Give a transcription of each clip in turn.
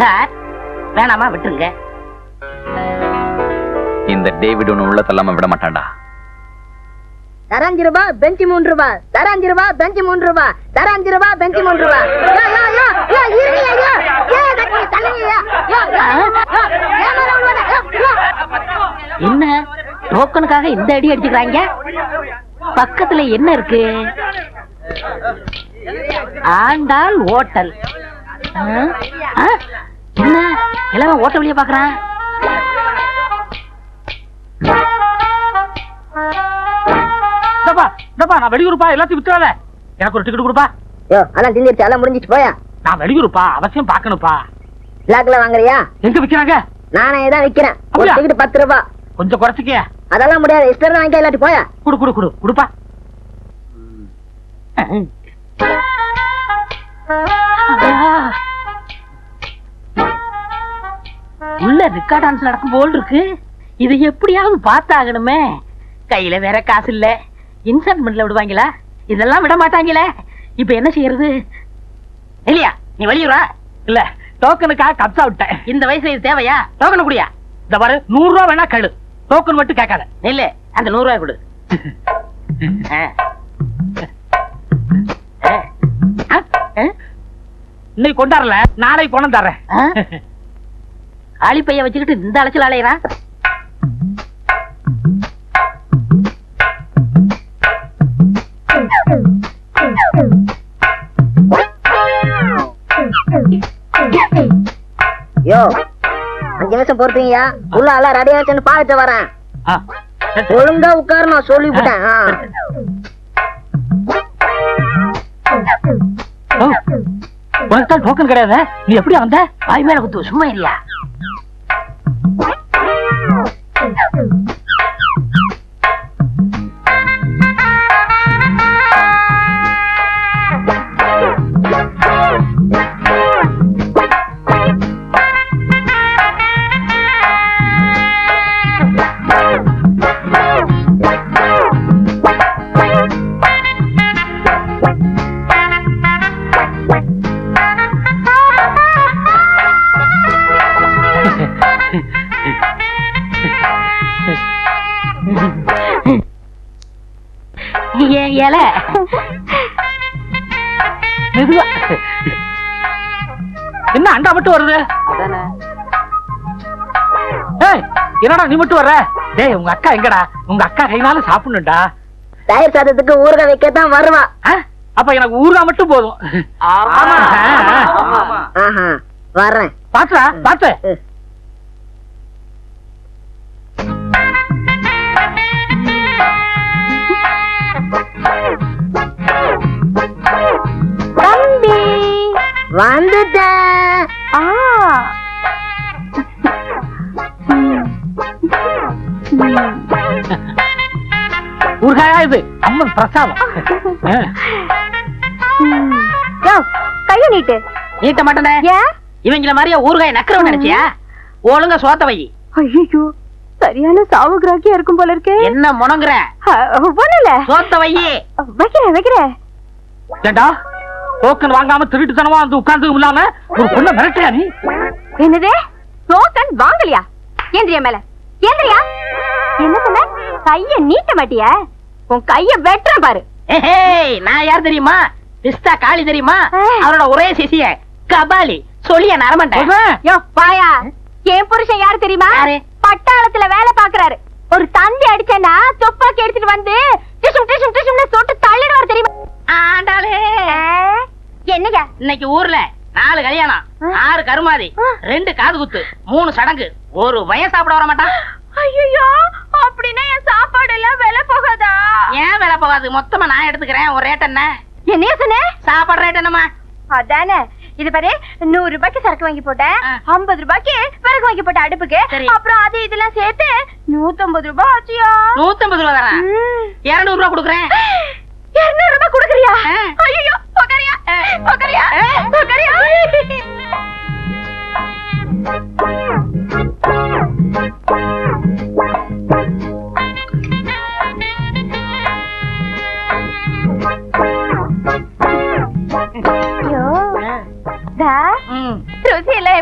Sir வேணாமா விட்டுருங்க. இந்த டேவிட் ஒண்ணு உள்ள தள்ளாம விட மாட்டான்டா. தரஞ்சு ரூபா பெஞ்சு 3 ரூபா, தரஞ்சு ரூபா பெஞ்சு 3 ரூபா, தரஞ்சு ரூபா பெஞ்சு 3 ரூபா. என்ன டோக்கனுக்காக இந்த அடி அடிச்சுக்கிறாங்க? பக்கத்துல என்ன இருக்கு? ஆண்டாள் ஹோட்டல். என்ன எல்லாம் ஓட்ட வழியா பாக்குறான்? நான் வெளியூருப்பா, எல்லாத்தையும் வித்துறாத. எனக்கு ஒரு டிக்கெட் கொடுப்பா. அதான் திண்டிருச்சு, எல்லாம் முடிஞ்சிட்டு போயா. நான் வெளியூருப்பா, அவசியம் பாக்கணும்ப்பா. பிளாக்ல வாங்குறியா? எங்க விக்கிறாங்க? நானே தான் விக்கிறேன். ஒரு டிக்கெட் 10 ரூபா. கொஞ்சம் குறைச்சிக்க. அதெல்லாம் முடியாது, இஷ்டம் தான் வாங்கிக்க, இல்லாட்டி போயா. கொடுப்பா. உள்ள ரெக்கார்ட் டான்ஸ் நடக்கும் போல் இருக்கு. இது எப்படியாவது பார்த்தாகணுமே. கையில வேற காசு இல்ல. இன்ஸ்டால்மெண்ட்ல விடுவாங்களா? இதெல்லாம் விட மாட்டாங்களே. இப்ப என்ன செய்யறது? இல்லையா நீ வெளியூரா? இல்ல, டோக்கனுக்காக கப்சா விட்டேன். இந்த வயசுல இது தேவையா? டோக்கன் குடியா. இந்த பாரு, 100 ரூபா வேணா கழு, டோக்கன் மட்டும் கேட்காத. இல்ல, அந்த 100 ரூபாய் கொடு. இன்னைக்கு கொண்டாடல, நாளைக்கு பணம் தர்றேன். ஆளிப்பைய வச்சுக்கிட்டு இந்த அலைச்சல் அலையறான். யோ 5 நிமிஷம் பொறுப்பீங்க. உள்ள எல்லாம் ரெடி ஆச்சுன்னு பாத்துட்டு வரேன். ஒழுங்கா உட்காரு, நான் சொல்லிவிட்டேன். டோக்கன் கிடையாது. நீ எப்படி வந்த? வாய் மேல குத்து, சும்மா இல்லையா? என்ன அண்டா மட்டும் வருது? என்னடா நீ மட்டும் வர்ற? டேய், உங்க அக்கா எங்கடா? உங்க அக்கா கைனால சாப்பிடணும்டா. தயிர் சாதத்துக்கு ஊறுகாய் வைக்கத்தான் வருவா. அப்ப எனக்கு ஊறுகாய் மட்டும் போதும். வர்றேன். பாத்து தம்பி வந்துட்டேன். ஊறுகாயா இது? அம்மன் பிரசாதம். கைய நீட்டு. நீட்ட மாட்டேனே. இவங்கள மாதிரியா ஊறுகாய் நக்கறவன் நினைச்சியா? ஒழுங்கா சோத்த வை. ஐயோ, சரியான சாவுகிராக்கியா இருக்கும் போல இருக்கு. என்ன முணங்குற? ஒண்ணுல சோத்த வை. வைக்கிறேன். ஏண்டா, டோக்கன் வாங்காம திருட்டுத்தனமா வந்து உட்கார்ந்து இல்லாம ஒரு பொண்ண மிரட்டியா நீ? என்னது? டோக்கன் வாங்கலையா? ஏந்திரியா மேல, ஏந்திரியா. என்ன சொன்ன? கைய நீட்ட மாட்டியா? உன் கைய வெட்டுற பாரு. நான் யார் தெரியுமா? பிஸ்தா காளி தெரியுமா? அவரோட ஒரே சிசிய கபாலி சொல்லிய நரமண்டேன். யோ பாயா, என் புருஷன் யாரு தெரியுமா? பட்டாளத்துல வேலை பாக்குறாரு. ஒரு தந்தி அடிச்சேன்னா துப்பாக்கி எடுத்துட்டு வந்து டிஷும் டிஷும் டிஷும்னு சொட்டு தள்ளிடுவார் தெரியுமா? ஆண்டாளே, என்னங்க இன்னைக்கு ஊர்ல 4 கல்யாணம், 6 கருமாதி, 2 காது குத்து, 3 சடங்கு, ஒரு வயசு சாப்பிட வர மாட்டான். ஐயோ, அப்படின்னா என் சாப்பாடு எல்லாம் விலை போகாதா? ஏன் விலை போகாது? மொத்தமா நான் எடுத்துக்கிறேன். ஒரு ரேட் என்ன? என்ன சொன்ன? சாப்பாடு ரேட் என்னமா? அதானே. இது பாரு, 100 ரூபாய்க்கு சரக்கு வாங்கி போட்டேன், 50 ரூபாய்க்கு விறகு வாங்கி போட்ட அடுப்புக்கு, அப்புறம் அது இதெல்லாம் சேர்த்து 150 ரூபாய் ஆச்சியா? 150 ரூபா தரேன். 200 ரூபாய் கொடுக்குறேன். 200 ரூபாய் கொடுக்குறியா? ஐயோ, போகறியா போகறியா போகறியா?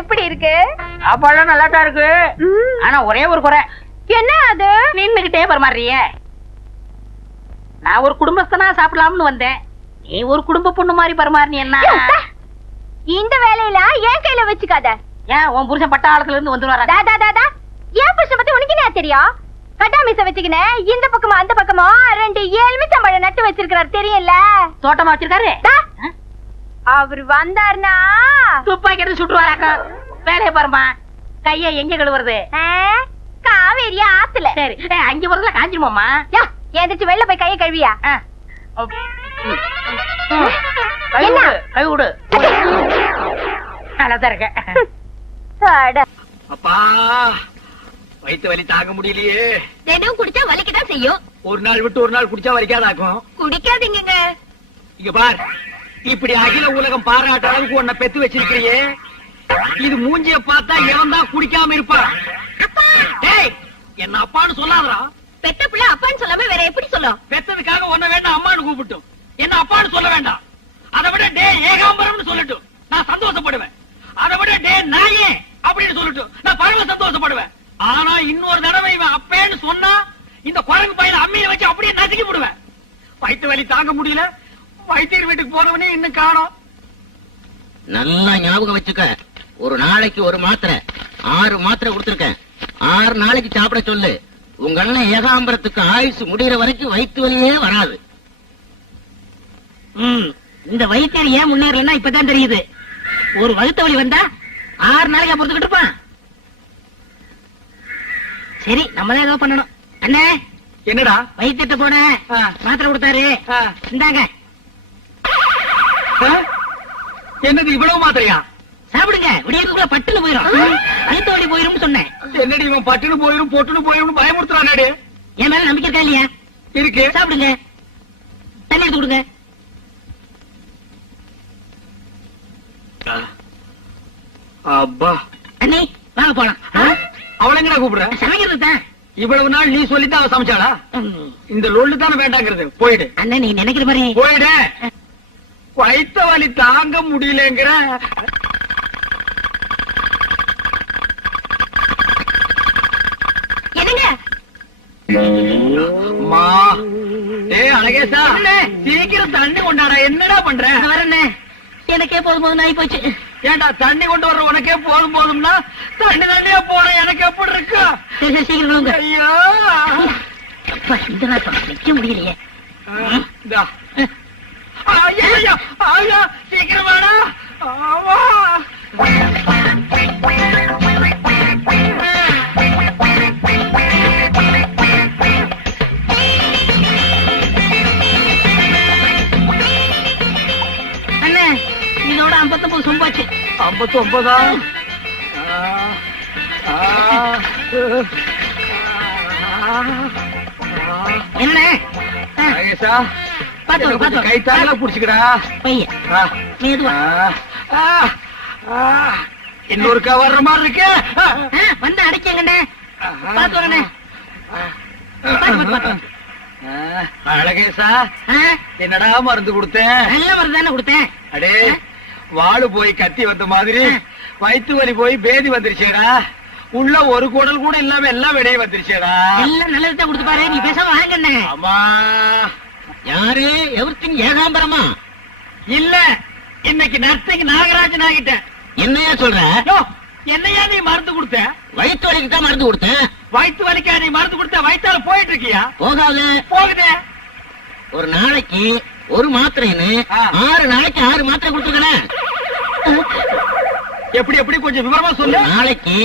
எப்படி இருக்கு? சாப்பாடுலாம் நல்லா தான் இருக்கு. ஆனா ஒரே ஒரு குறை. என்ன அது? நின்னுகிட்டே பரமாறியே. நான் ஒரு குடும்பஸ்தனா சாப்பிடலாம்னு வந்தேன். நீ ஒரு குடும்ப பொண்ணு மாதிரி பரமாறினி என்ன? இந்த வேலையில என் கையில வச்சுக்காத. ஏன் உன் புருஷன் பட்டாளத்துல இருந்து வந்துருவாரா? என் புருஷன் பத்தி உனக்கு என்ன தெரியும்? கட்டாமிச வச்சுக்கின இந்த பக்கமா அந்த பக்கமா 2 எலுமிச்சம்பழம் நட்டு வச்சிருக்காரு தெரியல. தோட்டமா வச்சிருக்காரு. அவர் வந்தாருனா துப்பாக்கி எடுத்து சுட்டுவாராக்கா. வேலையை பாருமா. கைய எங்க கழுவுறது? காவேரி ஆத்துல. சரி அங்க வரல காஞ்சிருமாமா. எந்திரிச்சு வெளில போய் கையை கழுவியா? கை விடு. நல்லாதான் இருக்க. அப்பா வயிற்று வலி தாங்க முடியலையே. தினம் குடிச்சா வலிக்கதான் செய்யும். ஒரு நாள் விட்டு ஒரு நாள் குடிச்சா வலிக்காதாக்கும். குடிக்காதீங்க. இங்க பார், இப்படி அகில உலகம் பாராட்ட அளவுக்கு உன்னை பெத்து வச்சிருக்கிறியே, இது மூஞ்சிய பார்த்தா எவன் தான் குடிக்காம இருப்பான்? டேய், என்ன அப்பான்னு சொல்லாதடா. பெத்த பிள்ளை அப்பான்னு சொல்லாம வேற எப்படி சொல்லும்? பெத்ததுக்காக உன்னை வேண்டாம் அம்மான்னு கூப்பிட்டும், என்ன அப்பான்னு சொல்ல வேண்டாம். அதை விட டே ஏகாம்பரம்னு சொல்லட்டும், நான் சந்தோஷப்படுவேன். அதை விட டே நாயே அப்படின்னு சொல்லட்டும், நான் பரவ சந்தோஷப்படுவேன். ஆனா இன்னொரு தடவை இவன் அப்பேன்னு சொன்னா இந்த குரங்கு பையில அம்மியை வச்சு அப்படியே நசுக்கி விடுவேன். வயிற்று வலி தாங்க முடியல. வைத்தியர் வீட்டுக்கு போறவனே இன்னும் காணோம். நல்லா ஞாபகம் வச்சுக்க, ஒரு நாளைக்கு ஒரு மாத்திரை 6 மாத்திரை கொடுத்திருக்கேன். 6 நாளைக்கு சாப்பிட சொல்லு. உங்க அண்ணன் ஏகாம்பரத்துக்கு ஆயுசு முடிகிற வரைக்கும் வயிற்று வலியே வராது. இந்த வைத்தியர் ஏன் முன்னேறலன்னா இப்பதான் தெரியுது. ஒரு வயிற்று வலி வந்தா 6 நாளைக்கு பொறுத்துக்கிட்டு இருப்பான். சரி நம்மளே ஏதோ பண்ணணும். அண்ணே என்னடா? வைத்தியத்தை போன மாத்திரை கொடுத்தாரு, இந்தாங்க. என்னது இவ்வளவு மாத்திரையா? சாப்பிடுங்க, விடியதுக்குள்ள பட்டுன்னு போயிடும். வயிற்று வலி போயிரும் சொன்னேன். என்னடி இவன் பட்டுன்னு போயிரும் பொட்டுன்னு போயிரும் பயமுறுத்துறானே. என் மேல நம்பிக்கை இருக்கா இல்லையா? இருக்கு. சாப்பிடுங்க, தண்ணி எடுத்து கொடுங்க. அப்பா அண்ணே வாங்க போலாம். அவளை எங்கடா கூப்பிடுற? சமைக்கிறது தான். இவ்வளவு நாள் நீ சொல்லித்தான் அவ சமைச்சாளா? இந்த லொல்லு தானே வேண்டாங்கிறது. போயிடு. அண்ணன் நீ நினைக்கிற மாதிரி போயிடு. வயிற்று வலி தாங்க முடியலங்கிற. என்னங்க? அம்மா டேய் அழகேசா, சீக்கிரம் தண்ணி கொண்டாடா. என்னடா பண்ற? வரண்ணே, எனக்கே போதும் போதும் ஆகி போச்சு. ஏண்டா தண்ணி கொண்டு வர்ற உனக்கே போதும் போதும்னா தண்ணியா போற எனக்கு எப்படி இருக்கு? சரி சரி சீக்கிரம் கொடுங்க. ஐயோ அப்பா, இந்த நாட்டம் நிக்க முடியலையே. இந்தா. ஐயா ஐயா சீக்கிரம் வாடா. ஆமா அண்ணே, இதோட 59 சொம்பாச்சு. 59. என்ன அழகேசா, பாத்து பாத்து கைத்தால புடிச்சுக்கடா. பையன் மெதுவா இன்னொருக்கா வர்ற மாதிரி இருக்கு. வந்து அடைக்கங்கண்ணே. பாத்து வரண்ணே. பாத்து பாத்து அழகேசா, என்னடா மருந்து கொடுத்தேன்? நல்ல மருந்து தானே கொடுத்தேன். அடே வாழு போய் கத்தி வந்த மாதிரி வயிற்று வலி போய் பேதி வந்துருச்சேடா. உள்ள ஒரு குடல் கூட இல்லாம எல்லாம் வெளியே வந்துருச்சேடா. எல்லாம் நல்லதுதான் கொடுத்து பாரு. நீ பேசாம வாங்கண்ணே. ஆமா. யாரு? எவர்த்தின் ஏகாம்பரமா? இல்ல, இன்னைக்கு நர்த்தங்க நாகராஜன் ஆகிட்டேன். என்னையா சொல்ற? என்னையா நீ மருந்து கொடுத்த? வயிற்று வலிக்கு தான் மருந்து கொடுத்தேன். வயிற்று வலிக்கா நீ மருந்து கொடுத்த? வயிற்றால போயிட்டு இருக்கியா? போகாது. போகுதே. ஒரு நாளைக்கு ஒரு மாத்திரைன்னு 6 நாளைக்கு 6 மாத்திரை கொடுத்துருக்கேன். எப்படி எப்படி கொஞ்சம் விவரமா சொல்லு. நாளைக்கு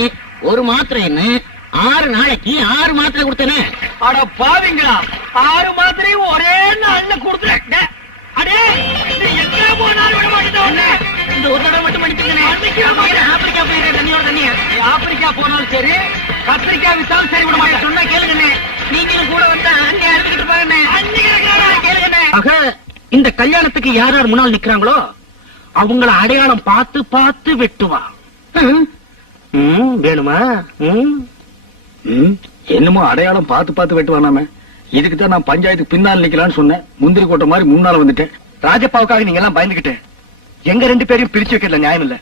ஒரு மாத்திரைன்னு 6 நாளைக்கு 6 மாத்திரை கொடுத்தேனே. அட பாவிங்களா, 6 மாத்திரையும் ஒரே நாள்ல கொடுத்துட்ட. அடே நீ எத்தனை போனாலும் விட மாட்டேன். இந்த ஒரு தடவை மட்டும் மன்னிச்சுக்கண்ணே. ஆப்பிரிக்கா போயிடுறேன் தண்ணியோட தண்ணியா. ஆப்பிரிக்கா போனாலும் சரி, கத்திரிக்காய் வித்தாலும் சரி விட மாட்டேன். சொன்னா கேளுங்கண்ணே. நீங்களும் கூட வந்தா அங்கே அறுத்துக்கிட்டு பாருண்ணே. கேளுங்கண்ணே. ஆக இந்த கல்யாணத்துக்கு யார் யார் முன்னால் நிக்கிறாங்களோ அவங்கள அடையாளம் பார்த்து பார்த்து வெட்டுவா. வேணுமா? என்னமோ அடையாளம் பார்த்து பார்த்து வெட்டுவானாம. இதுக்கு தான் நான் பஞ்சாயத்துக்கு பின்னால் நிக்கலாம்னு சொன்னேன். முந்திரி கோட்டை மாதிரி முன்னால வந்துட்டேன். ராஜப்பாவுக்காக நீங்க எல்லாம் பயந்துகிட்டேன். எங்க 2 பேரையும் பிரிச்சு வைக்கல நியாயம் இல்ல.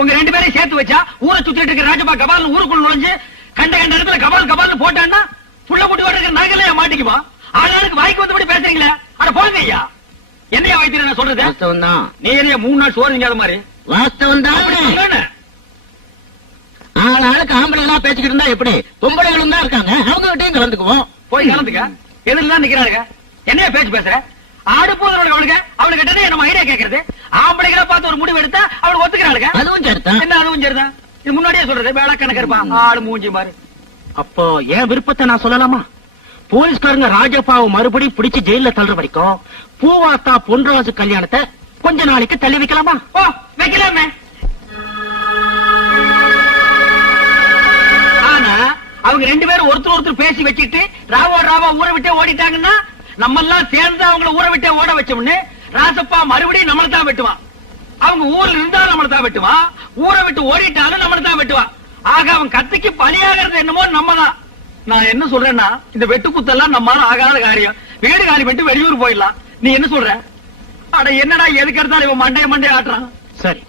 உங்க 2 பேரையும் சேர்த்து வச்சா ஊரை சுத்திட்டு இருக்க ராஜப்பா கபால் ஊருக்குள்ள நுழைஞ்சு கண்ட இடத்துல கபால் கபால்னு போட்டான்னா புள்ள முட்டி இருக்கிற நகலையா மாட்டிக்குமா? ஆளாளுக்கு வாய்க்கு வந்தபடி பேசுறீங்களே, அட போங்க ஐயா. என்னையா வைத்தியர் நான் சொல்றது? வாஸ்தவம் தான். நீ என்ன 3 நாள் சோறு திங்காத மாதிரி வாஸ்தவம் அப்படி தான். சொல்லணும். ஆளாளுக்கு ஆம்பளை எல்லாம் பேசிக்கிட்டு இருந்தா எப்படி? பொம்பளைகளும் தான் இருக்காங்க, அவங்க கிட்டையும் கலந்துக்குவோம். போய் கலந்துக்க. எதிரில் நிக்கிறாருங்க. என்னையா பேச்சு பேசுற? ஆடு போதும் அவளுக்கு கிட்டே நம்ம ஐடியா கேட்கறது. ஆம்பளைகளை பார்த்து ஒரு முடிவு எடுத்தா அவளுக்கு ஒத்துக்கிறாளுங்க. அதுவும் சரிதான். என்ன அதுவும் சரிதான். இது முன்னாடியே சொல்றது வேலை கணக்கு இருப்பான். ஆடு மூஞ்சி பாரு. அப்போ என் விருப்பத்தை நான் சொல்லலாமா? போலீஸ்காரங்க ராஜப்பாவை மறுபடியும் பிடிச்சு ஜெயில தள்ளுற வரைக்கும் பூவாத்தா பொன்ராசு கல்யாணத்தை கொஞ்ச நாளைக்கு தள்ளி வைக்கலாமா? ஓ வைக்கலாமே. ஆனா அவங்க 2 பேரும் ஒருத்தர் பேசி வச்சிட்டு ராவா ஊரை விட்டே ஓடிட்டாங்கன்னா நம்ம எல்லாம் சேர்ந்து அவங்கள ஊரை விட்டே ஓட வச்சோம்னு ராசப்பா மறுபடியும் நம்மள தான் வெட்டுவான். அவங்க ஊர்ல இருந்தா நம்மள தான் வெட்டுவான், ஊரை விட்டு ஓடிட்டாலும் நம்மள தான் வெட்டுவான். ஆக அவன் கத்திக்கு பலியாகிறது என்னமோ நம்ம தான். நான் என்ன சொல்றேன்னா இந்த வெட்டு குத்தெல்லாம் நம்மால ஆகாத காரியம். வீடு காலி பண்ணிட்டு வெளியூர் போயிடலாம். நீ என்ன சொல்ற? அட என்னடா எதுக்கு எடுத்தாலும் இவன் மண்டைய ஆட்டுறான். சரி,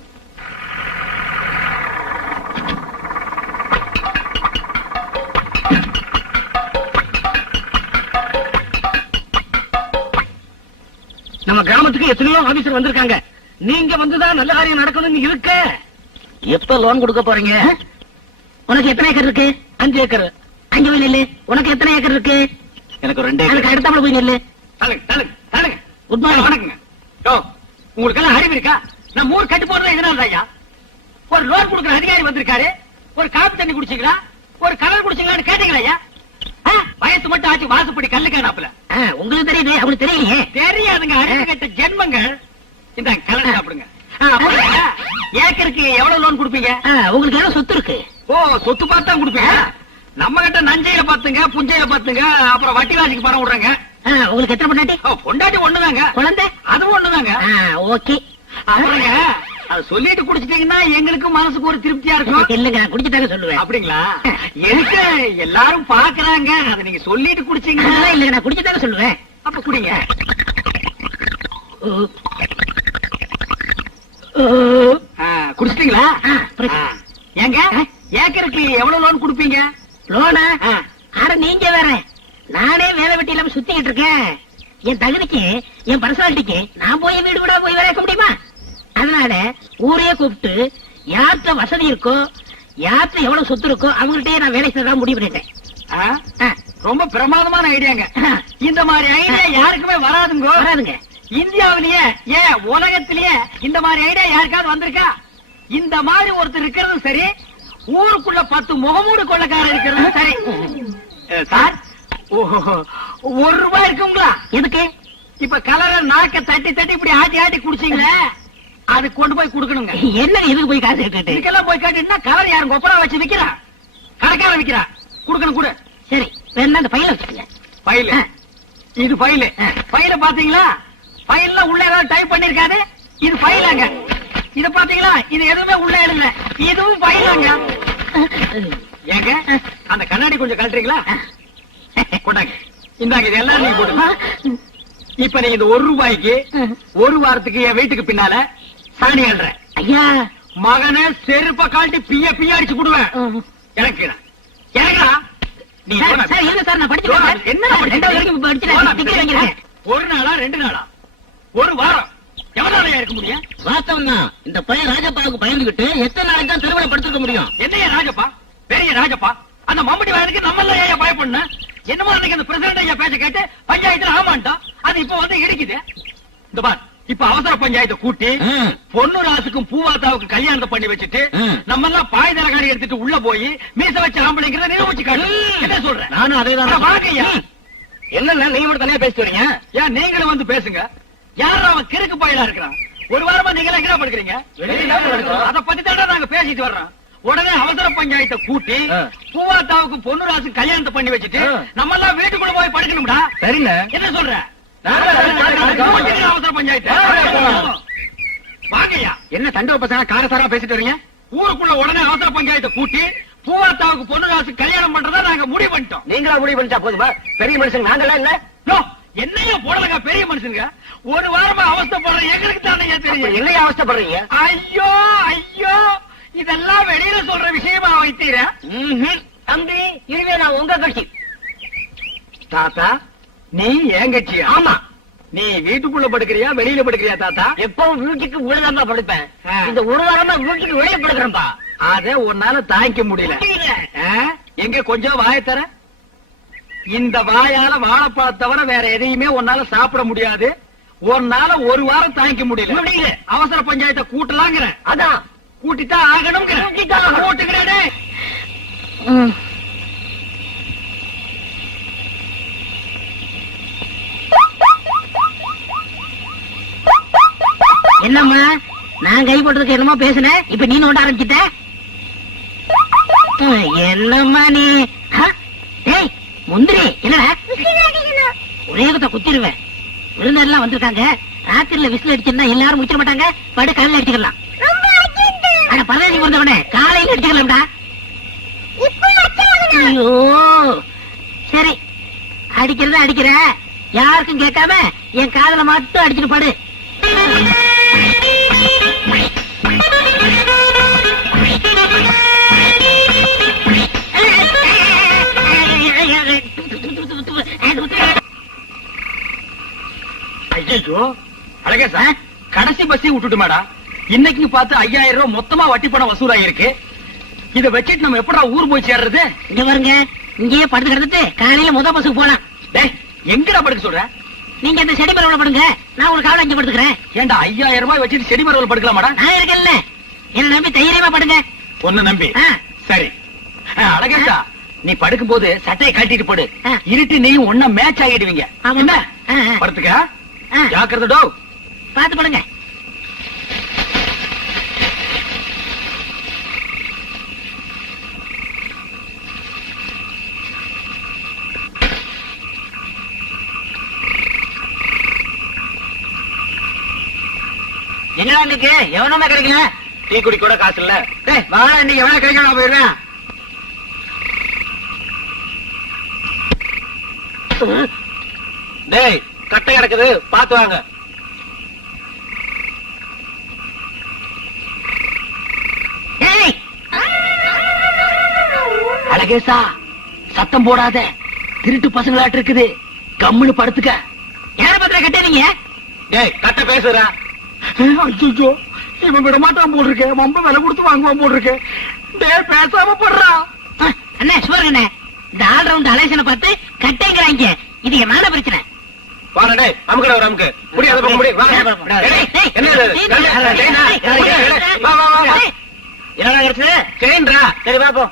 நம்ம கிராமத்துக்கு எத்தனையோ ஆபீசர் வந்திருக்காங்க. நீங்க வந்துதான் நல்ல காரியம் நடக்கணும்னு இருக்க. எப்ப லோன் கொடுக்க போறீங்க? உனக்கு எத்தனை ஏக்கர் இருக்கு? 5 ஏக்கர். அங்க போய் நெல்லு. உனக்கு எத்தனை ஏக்கர் இருக்கு? எனக்கு 2 ஏக்கர். அதுக்கு அடுத்தாப்புல போய் நெல்லு. தள்ளுங்க. Good morning. வணக்கங்க. யோ உங்களுக்கு எல்லாம் அறிவு இருக்கா? நான் ஊர் கட்டு போறது இதனால ஐயா. ஒரு லோன் கொடுக்குற அதிகாரி வந்திருக்காரு. ஒரு காப்பி தண்ணி குடிச்சீங்களா, ஒரு கலர் குடிச்சீங்களான்னு கேட்டீங்களா ஐயா? வயசு மட்டும் ஆச்சு, வாசப்படி கல்லு காணாப்புல. உங்களுக்கு தெரியுது, அவங்களுக்கு தெரியலையே. தெரியாதுங்க, அறிவு கெட்ட ஜென்மங்கள். இந்த கலர் சாப்பிடுங்க. அப்புறம் ஏக்கருக்கு எவ்வளவு லோன் கொடுப்பீங்க? உங்களுக்கு எவ்வளவு சொத்து இருக்கு? ஓ சொத்து பார்த்து தான் கொடுப்பீங்க. நம்ம கிட்ட நஞ்சையில பாத்துங்க, புஞ்சையில பாத்துங்க, அப்புறம் வட்டி வாசிக்கு பணம் விடுறாங்க. உங்களுக்கு எத்தனை பொண்டாட்டி? பொண்டாட்டி ஒண்ணுதாங்க. குழந்தை? அதுவும் ஒண்ணுதாங்க. ஓகே. அப்புறங்க அது சொல்லிட்டு குடிச்சிட்டீங்கன்னா எங்களுக்கு மனசுக்கு ஒரு திருப்தியா இருக்கும். இல்லங்க, நான் குடிச்சுட்டாங்க சொல்லுவேன். அப்படிங்களா? எதுக்கு எல்லாரும் பாக்குறாங்க, அதை நீங்க சொல்லிட்டு குடிச்சீங்கன்னா இல்லங்க, நான் குடிச்சுட்டாங்க சொல்லுவேன். அப்ப குடிங்க. குடிச்சிட்டீங்களா? ஏங்க ஏக்கருக்கு எவ்வளவு லோன் கொடுப்பீங்க? லோனா? ஆனா நீங்க வேற, நானே வேலை வெட்டி இல்லாம சுத்திக்கிட்டு இருக்கேன். என் தகுதிக்கு, என் பர்சனாலிட்டிக்கு நான் போய் வீடு விட போய் வேலை முடியுமா? அதனால ஊரே கூப்பிட்டு யார்கிட்ட வசதி இருக்கோ, யார்கிட்ட எவ்வளவு சொத்து இருக்கோ அவங்கள்ட்டயே நான் வேலை செய்யலாம் முடிவு பண்ணிட்டேன். ரொம்ப பிரமாதமான ஐடியாங்க. இந்த மாதிரி ஐடியா யாருக்குமே வராதுங்க. வராதுங்க. இந்தியாவிலேயே ஏன் உலகத்திலேயே இந்த மாதிரி ஐடியா யாருக்காவது வந்திருக்கா? இந்த மாதிரி ஒருத்தர் இருக்கிறதும் சரி, ஊருக்குள்ள 10 முகமூடு கொள்ளக்காரர் இருக்கிறதும் சரி. சார், 1 ரூபாய் இருக்குங்களா? எதுக்கு? இப்ப கலரை நாக்க தட்டி இப்படி ஆட்டி குடிச்சீங்களே, அது கொண்டு போய் கொடுக்கணுங்க. என்ன எதுக்கு போய் காசு கேட்டு? இதுக்கெல்லாம் போய் காட்டினா கலர் யாரும் கொப்பரா வச்சு விக்கிறா? கடைக்கார விக்கிறா. கொடுக்கணும் கூட. சரி, வேணா அந்த பையில வச்சுக்கங்க. ஃபைல். இது ஃபைல். ஃபைல பாத்தீங்களா? ஃபைல்ல உள்ள ஏதாவது டைப் பண்ணிருக்காரு. இது ஃபைலாங்க. இத பாத்தீங்களா? இது எதுவுமே உள்ள எழுதல. இதுவும் ஃபைலாங்க. ஏங்க அந்த கண்ணாடி கொஞ்சம் கழட்டுறீங்களா? கொண்டாங்க. இந்தாங்க, இது எல்லாம் நீங்க போடுங்க. இப்ப நீங்க இந்த 1 ரூபாய்க்கு 1 வாரத்துக்கு என் வீட்டுக்கு பின்னால சாணி அல்ற. ஐயா, மகனை செருப்ப காட்டி பிய அடிச்சு கொடுவேன். எனக்கு நீ சார் இல்ல சார், நான் படிச்சிருக்கேன். என்ன படிச்சிருக்கேன். 1 நாளா 2 நாளா 1 வாரம் எவ்வளவு இருக்க முடியும்? வாஸ்தவம் தான். இந்த பையன் ராஜப்பாவுக்கு பயந்துகிட்டு எத்தனை நாளைக்கு தான் தெருவில் படுத்திருக்க முடியும்? என்னையா ராஜப்பா, பெரிய ராஜப்பா, அந்த மம்பட்டி வயதுக்கு நம்ம எல்லாம் ஏன் பயப்படணும்? என்னமோ அன்னைக்கு அந்த பிரசிடண்ட் ஐயா பேச்ச கேட்டு பஞ்சாயத்துல ஆமாண்டோம். அது இப்ப வந்து இடிக்குது. இந்த பார், இப்ப அவசர பஞ்சாயத்தை கூட்டி பொண்ணு ராசுக்கும் பூவாத்தாவுக்கும் கல்யாணத்தை பண்ணி வச்சுட்டு நம்ம எல்லாம் பாய் தலைகாரி எடுத்துட்டு உள்ள போய் மீச வச்ச ஆம்பளைங்கிறத நிரூபிச்சு காட்டு. என்ன சொல்றேன்? நானும் அதே தான். வாங்கய்யா. என்ன நீங்க மட்டும் தனியா பேசிட்டு வரீங்க? ஏன் நீங்களும் வந்து பேசுங்க. யாரும் அவன் கிறுக்கு பாயலா இருக்கிறான். 1 வாரமா நீங்க எல்லாம் படுக்கிறீங்க. அத பத்தி தான் நாங்க பேசிட்டு வர்றோம். உடனே அவசர பஞ்சாயத்தை கூட்டி பூவாத்தாவுக்கு பொண்ணு ராசு கல்யாணத்தை பண்ணி வச்சுட்டு நம்ம எல்லாம் வீட்டுக்குள்ள போய் படுக்கணும்டா. சரிங்க. என்ன சொல்ற? அவசர பஞ்சாயத்து வாங்கய்யா. என்ன தண்டவ பசங்க காரசாரா பேசிட்டு வரீங்க? ஊருக்குள்ள உடனே அவசர பஞ்சாயத்தை கூட்டி பூவாத்தாவுக்கு பொண்ணு ராசு கல்யாணம் பண்றதா நாங்க முடிவு பண்ணிட்டோம். நீங்களா முடிவு பண்ணிட்டா போதுமா? பெரிய மனுஷன் நாங்கெல்லாம் இல்ல. என்னையா போடலங்க பெரிய மனுஷனுங்க. 1 வாரமா அவஸ்தை போடுற எங்களுக்கு தானே தெரியும். என்னையா அவஸ்தைப்படுறீங்க? ஐயோ இதெல்லாம் வெளியில சொல்ற விஷயமா வைத்தீர? தம்பி இனிமே நான் உங்க கட்சி. தாத்தா நீ ஏன் கட்சியா? ஆமா, நீ வீட்டுக்குள்ள படுக்கிறியா வெளியில படுக்கிறியா தாத்தா? எப்பவும் வீட்டுக்கு உள்ளதான்பா படுப்பேன். ஆ. இந்த ஒரு வாரமா வீட்டுக்கு வெளியே படுக்கிறேன்பா. அத உன்னால தாங்கிக்க முடியல. எங்க கொஞ்சம் வாயை தர. இந்த வாயால வாழைப்பழம் தவிர வேற எதையுமே உன்னால சாப்பிட முடியாது. உன்னால ஒரு வாரம் தாங்கிக்க முடியல. அவசர பஞ்சாயத்தை கூட்டலாங்கிற. அதான் கூட்டித்தான் ஆகணும். கூட்டுகிறேனே. என்னம்மா நான் கை போட்டதுக்கு என்னமோ பேசுனேன், இப்ப நீ நோண்ட ஆரம்பிச்சிட்ட. என்னம்மா நீ? டேய் முந்திரி, என்னடா ஒரே குத்த குத்திடுவேன். விருந்தெல்லாம் வந்திருக்காங்க. ராத்திரில விசில் அடிச்சிருந்தா எல்லாரும் முடிச்சிட மாட்டாங்க. படு காலையில அடிச்சுக்கலாம். ஆனா பரவாயில்ல வந்தவனே காலையில அடிச்சுக்கலாம்டா. ஐயோ சரி, அடிக்கிறத அடிக்கிற, யாருக்கும் கேட்காம என் காதல மட்டும் அடிச்சுட்டு படு. ஐயோ அழகே சார், கடைசி பஸ்ஸையும் விட்டுட்டு மேடா. இன்னைக்கு பார்த்து 5000 ரூபாய் மொத்தமா வட்டி பணம் வசூலாயிருக்கு. இத வச்சிட்டு நம்ம எப்படா ஊர் போய் சேர்றது? இங்க பாருங்க, இங்கேயே படுத்து கிடந்துட்டு காலையில முத பஸ்ஸுக்கு போலாம். டேய் எங்கடா படுக்க சொல்ற? நீங்க அந்த செடி மரவுல படுங்க, நான் ஒரு காவல இங்க படுத்துக்கிறேன். ஏண்டா 5000 ரூபாய் வச்சிட்டு செடி மரவில் படுக்கலாமாடா? நான் இருக்கேன்ல, என்ன நம்பி தைரியமா படுங்க. ஒன்னு நம்பி ஆ. சரி. அழகேசா, நீ படுக்கும் போது சட்டையை கட்டிட்டு படு. ஆ. இருட்டு நீயும் ஒன்னா மேட்ச் ஆகிடுவீங்க. ஆமா. என்ன? ஆ, ஆ. படுத்துக்க. ஆ. ஜாக்கிரதை டோ. பாத்து படுங்க. என்னடா இன்னைக்கு எவனுமே கிடைக்கல? டீ குடி கூட காசு இல்ல. டேய் வாடா, இன்னைக்கு எவனா கிடைக்கலாம் போயிருவேன். டேய் கட்டை கிடக்குது, பாத்து வாங்க. டேய், அழகேசா சத்தம் போடாத, திருட்டு பசங்களாட்டு இருக்குது. கம்முன்னு படுத்துக்க. யார பத்திர கட்டீங்க? டேய் கட்ட பேசுற. ஐயோ இவன் விட மாட்டான் போல் இருக்கு. ரொம்ப விலை கொடுத்து வாங்குவான் போல் இருக்கு. டேய் பேசாம படுறா. அண்ணே சுவர் அண்ணே, இந்த ஆல் ரவுண்ட் அலைசனை பார்த்து கட்டைங்கிறாங்க. இது என் மான பிரச்சனை. வாடா டேய், அமுக்குடா ஒரு அமுக்கு. முடியாத போக முடியும். வா. டேய், என்ன இது? வா வா வா. என்னடா கிடைச்சது? செயின்டா. சரி வா போ.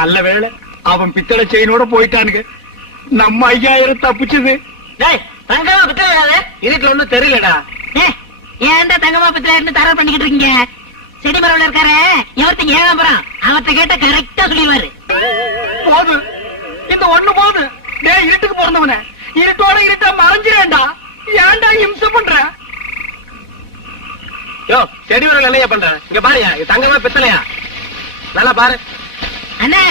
நல்ல வேளை அவன் பித்தளை செயினோட போயிட்டானுங்க. நம்ம 5000 தப்பிச்சது. டேய் தங்கமா பித்தளை இதுக்கு ஒண்ணும் தெரியலடா. ஏன்டா தங்கமா பத்தில இருந்து தர பண்ணிக்கிட்டு இருக்கீங்க? செடி மரவுல இருக்காரு எவர்த்தங்க ஏகாம்பரம், அவர்த்த கேட்ட கரெக்டா சொல்லிடுவாரு. போது இந்த ஒண்ணு போது. டேய் இருட்டுக்கு பிறந்தவனே, இருட்டோட இருட்டா மறைஞ்சிரேன்டா. ஏன்டா இம்சை பண்ற? யோ செடி வர நல்லையா பண்ற. இங்க பாருயா, இது தங்கமா பித்தளையா? நல்லா பாரு. அண்ணே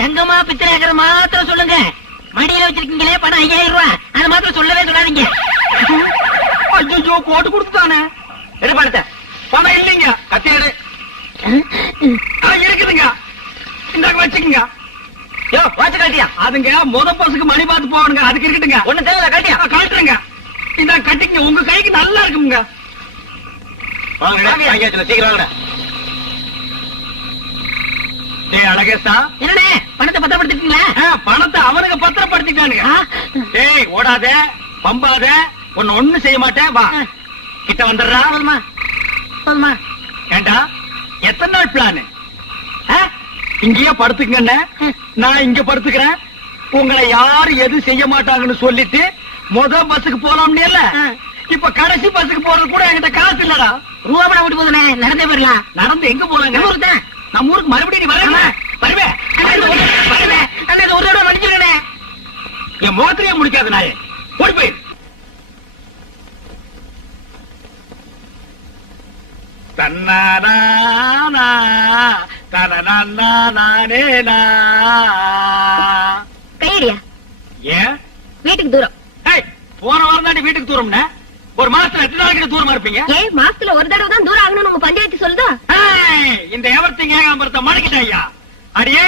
தங்கமா பித்தளையாக்கிற மாத்திரம் சொல்லுங்க. மடியில வச்சிருக்கீங்களே பணம் 5000 ரூபாய், அது மாத்திரம் சொல்லவே சொல்லாதீங்க. ஐயோ போட்டு கொடுத்துட்டானே. எடு பணத்தை. பணம் இல்லைங்க. கத்தி எடு. இருக்குதுங்க, இந்தாங்க வச்சுக்கோங்க. யோ வாட்ச கட்டியா? அதுங்க முத பசுக்கு மணி பார்த்து போவானுங்க, அதுக்கு இருக்கட்டுங்க. ஒண்ணு தேவை கட்டியா? கட்டுறேங்க. இந்த கட்டிங்க உங்க கைக்கு நல்லா இருக்குங்க. சீக்கிரம் டேய் அழகேசா, என்னண்ணே பணத்தை பத்திரப்படுத்திட்டீங்களா? பணத்தை அவனுக்கு பத்திரப்படுத்திட்டானுங்க. டேய் ஓடாத பம்பாத, ஒண்ணு செய்ய மாட்டேன். வா கிட்ட வந்துடுறா. போதுமா போதுமா? ஏண்டா எத்தனை நாள் பிளான்? இங்கேயே படுத்துக்கங்க. நான் இங்க படுத்துக்கிறேன். உங்களை யாரு எது செய்ய மாட்டாங்கன்னு சொல்லிட்டு முத பஸ்ஸுக்கு போலாம்னு இல்ல. இப்ப கடைசி பஸ்ஸுக்கு போறது கூட என்கிட்ட காசு இல்லடா. ரூபா பணம் விட்டு போதுனே, நடந்தே போயிடலாம். நடந்து எங்க போறாங்க? ஊருக்கு தான். நம்ம ஊருக்கு மறுபடியும் நீ வரவே வருவேன். அண்ணே இது ஒரு தடவை மன்னிச்சிருக்கேன். என் முகத்திலேயே முடிக்காது நாயே. ஓடி போய் தன்னானா தனநானேனா. கையடியா ஏன் வீட்டுக்கு தூரம். போன வாரம் தாண்டி வீட்டுக்கு தூரம்னா ஒரு மாசத்துல எத்தனை நாளைக்கு தூரமா இருப்பீங்க? ஏன் மாசத்துல ஒரு தடவை தான் தூரம் ஆகணும்னு உங்க பஞ்சாயத்து சொல்லுதா? ஏய், இந்த எவர்த்திங் ஏகாம்பரத்தை மடக்கிட்டாயா? அடியே,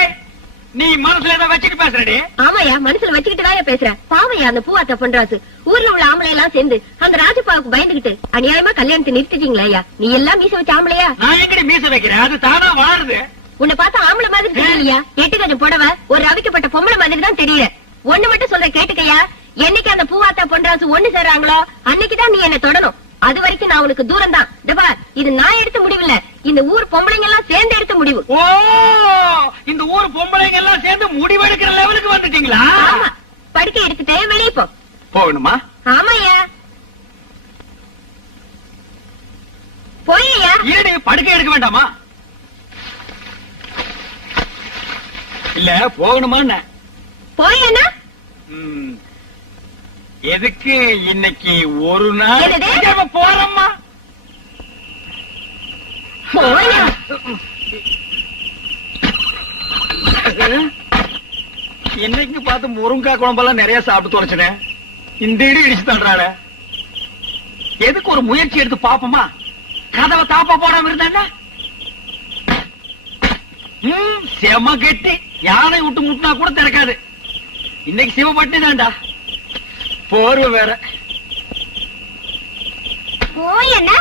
நீ மனசுல ஏதோ வச்சுட்டு பேசுறடி. ஆமாயா, மனசுல வச்சுக்கிட்டு தான் பேசுறேன். பாவையா அந்த பூவாத்த பண்றாச்சு. ஊர்ல உள்ள ஆம்பளை எல்லாம் சேர்ந்து அந்த ராஜப்பாவுக்கு பயந்துகிட்டு அநியாயமா கல்யாணத்தை நிறுத்திட்டீங்களா ஐயா? நீ எல்லாம் மீச வச்ச ஆம்பளையா? நான் எங்கடி மீச வைக்கிறேன்? அது தானா வளருது. உன்னை பார்த்தா ஆம்பளை மாதிரி தெரியலையா? எட்டு கொஞ்சம் புடவை ஒரு ரவிக்கப்பட்ட பொம்பளை மாதிரி தான் தெரியல. ஒண்ணு மட்டும் சொல்ற கேட்டுக்கையா, என்னைக்கு அந்த பூவாத்தா பொன்ராசு ஒண்ணு சேர்றாங்களோ அன்னைக்குதான் நீ என்ன தொடணும். அது வரைக்கும் நான் உனக்கு தூரம் தான். இது நான் எடுத்த முடிவு இல்ல, இந்த ஊர் பொம்பளைங்க எல்லாம் சேர்ந்து எடுத்த முடிவு. ஓ, இந்த ஊர் பொம்பளைங்க எல்லாம் சேர்ந்து முடிவெடுக்கிற லெவலுக்கு வந்துட்டீங்களா? ஆமா, படுக்கை எடுத்துட்டே வெளியே போ. போகணுமா? ஆமாய்யா, போய்யா. ஏடி, படுக்கை எடுக்க வேண்டாமா? இல்ல, போகணுமா? போயேன்னா எதுக்கு இன்னைக்கு ஒரு நாள் என்னது? போறோம்மா. போயா. இன்னைக்கு பார்த்து முருங்கா குழம்பெல்லாம் நிறைய சாப்பிட்டு தொலைச்சனே. இந்த இடி இடிச்சு தள்ளுறாரு. எதுக்கு ஒரு முயற்சி எடுத்து பாப்போமா? கதவை தாப்பா போடாம இருந்தா செம கெட்டி. யானை விட்டு முட்டினா கூட திறக்காது. இன்னைக்கு சிவப்பட்டி தான்டா. போர்வை வேற. போயேன்னா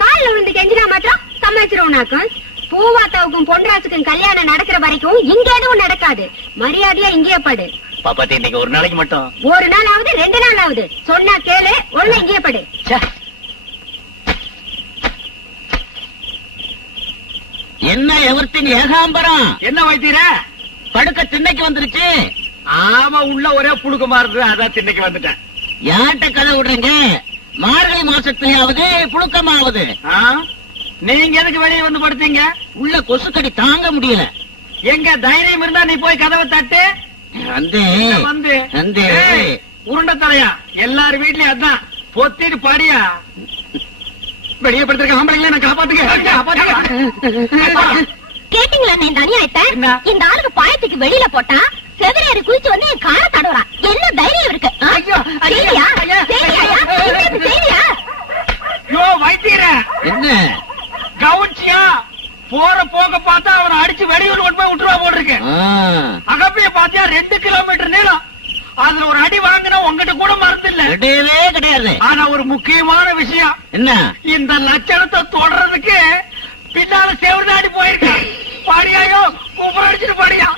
காலில் விழுந்து கெஞ்சினா மாத்திரம் சமாளிச்சிருவோம்னாக்கும். பூவாத்தாவுக்கும் பொன்ராசுக்கும் கல்யாணம் நடக்கிற வரைக்கும் இங்க எதுவும் நடக்காது. மரியாதையா இங்கேயே படு. பாப்பாத்தி, இன்னைக்கு ஒரு நாளைக்கு மட்டும். ஒரு நாள் ஆகுது, 2 நாள் ஆகுது. சொன்னா கேளு, ஒண்ணு இங்கேயே படு. என்ன எவர்த்திங் ஏகாம்பரம்? என்ன வைத்தீர? படுக்க திண்ணைக்கு வந்துருச்சு. ஆமா, உள்ள ஒரே புழுக்கமா இருக்கு. அதான் திண்ணைக்கு வந்துட்டேன். யார்கிட்ட கதை விடுறீங்க? மார்கழி மாசத்துலயாவது புழுக்கமாவது. நீங்க எதுக்கு வெளியே வந்து படுத்தீங்க? உள்ள கொசுக்கடி தாங்க முடியல. எங்க தைரியம் இருந்தா நீ போய் கதவை தட்டு. வந்து வந்து ஏய், உருண்டை தலையா, எல்லாரும் வீட்லயும் அதான். பொத்திட்டு பாடியா. வெளியே படுத்திருக்க ஆம்பளைங்கள நான் காப்பாத்துக்க. கேட்டீங்களா இந்த அநியாயத்தை? என்ன? இந்த ஆளுக்கு பாயத்துக்கு வெளியில போட்டா செவிரேறி குளிச்சு வந்து என் காலை தடவுறான். என்ன தைரியம் இருக்கு? ஐயோ, ஐயோ, செய்தியா? ஐயோ, செய்தியாயா? ஐயோ. செய்தியா? யோ வைத்தீர, என்ன கவுன்சியா போற போக பார்த்தா அவனை அடிச்சு வெளியூர் கொண்டு போய் விட்டுருவா போல் இருக்கு. அகப்பிய பாத்தியா 2 கிலோமீட்டர் நீளம். அதுல ஒரு அடி வாங்கினா உங்ககிட்ட கூட மறந்து இல்ல. கிடையவே கிடையாது. ஆனா ஒரு முக்கியமான விஷயம் என்ன? இந்த லட்சணத்தை தொடர்றதுக்கு பின்னால செவதாடி போயிருக்க. பாடியாயோ கும்பர் அடிச்சுட்டு பாடியா.